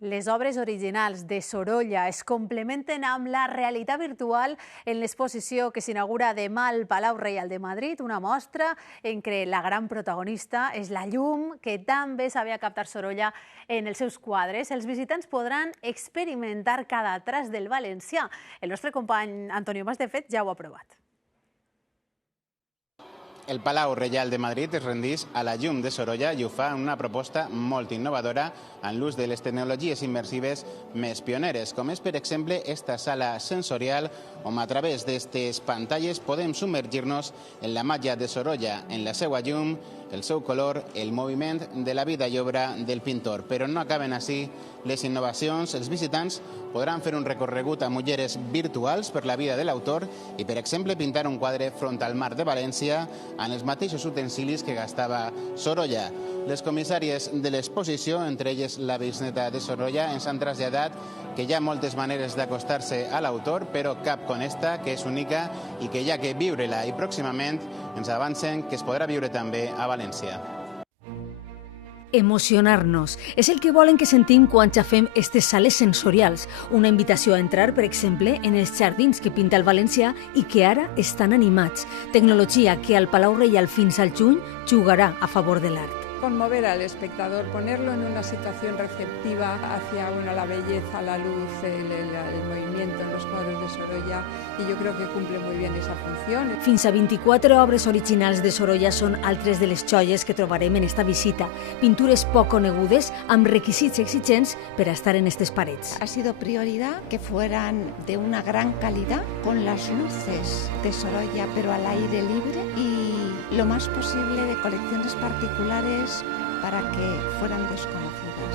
Les obres originals de Sorolla es complementen amb la realitat virtual en l'exposició que s'inaugura demà al Palau Reial de Madrid, una mostra en què la gran protagonista és la llum que també sabia captar Sorolla en els seus quadres. Els visitants podran experimentar cada traç del valencià. El nostre company Antonio Mas, de fet, ja ho ha provat. El Palau Reial de Madrid es rendeix a la llum de Sorolla i ho fa en una proposta molt innovadora en l'ús de les tecnologies immersives més pioneres, com és, per exemple, esta sala sensorial on a través d'aquestes pantalles podem submergir-nos en la màgia de Sorolla, en la seva llum, el seu color, el moviment de la vida i obra del pintor. Però no acaben així les innovacions. Els visitants podran fer un recorregut amb ulleres virtuals per la vida de l'autor i, per exemple, pintar un quadre front al mar de València amb els mateixos utensilis que gastava Sorolla. Les comissàries de l'exposició, entre elles la bisneta de Sorolla, ens han traslladat que hi ha moltes maneres d'acostar-se a l'autor, però cap com esta, que és única i que hi ha que viure-la, i pròximament ens avancen que es podrà viure també a València. Emocionar-nos. És el que volen que sentim quan ja fem aquestes sales sensorials. Una invitació a entrar, per exemple, en els jardins que pinta el valencià i que ara estan animats. Tecnologia que al Palau Reial fins al juny jugarà a favor de l'art. Conmover al espectador, ponerlo en una situación receptiva hacia la belleza, la luz, el movimiento en los cuadros de Sorolla, y yo creo que cumple muy bien esa función. Fins a 24 obres originals de Sorolla són altres de les joies que trobarem en esta visita. Pintures poc conegudes amb requisits exigents per a estar en aquestes parets. Ha sido prioridad que fueran de una gran calidad, con las luces de Sorolla, pero al aire libre, y lo más posible de colecciones particulares para que fueran desconocidas.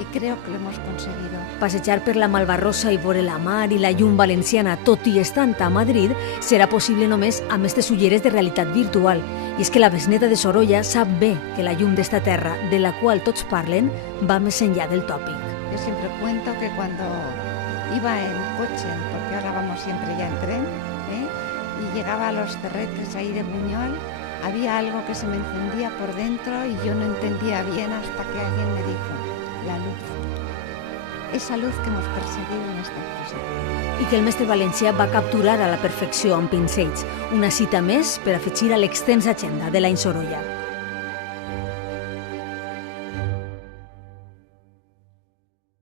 Y creo que lo hemos conseguido. Passejar per la Malvarrosa i veure la mar i la llum valenciana, tot i estant a Madrid, serà possible només amb aquestes ulleres de realitat virtual. I és que la besneta de Sorolla sap bé que la llum d'esta terra, de la qual tots parlen, va més enllà del tòpic. Yo siempre cuento que cuando iba en coche, porque ahora vamos siempre ya en tren, y llegaba a los terretes ahí de Buñol, había algo que se me encendía por dentro y yo no entendía bien hasta que alguien me dijo, la luz. Esa luz que hemos perseguido en esta exposición. I que el mestre valencià va capturar a la perfecció amb pincells. Una cita més per afegir a l'extensa agenda de l'any Sorolla.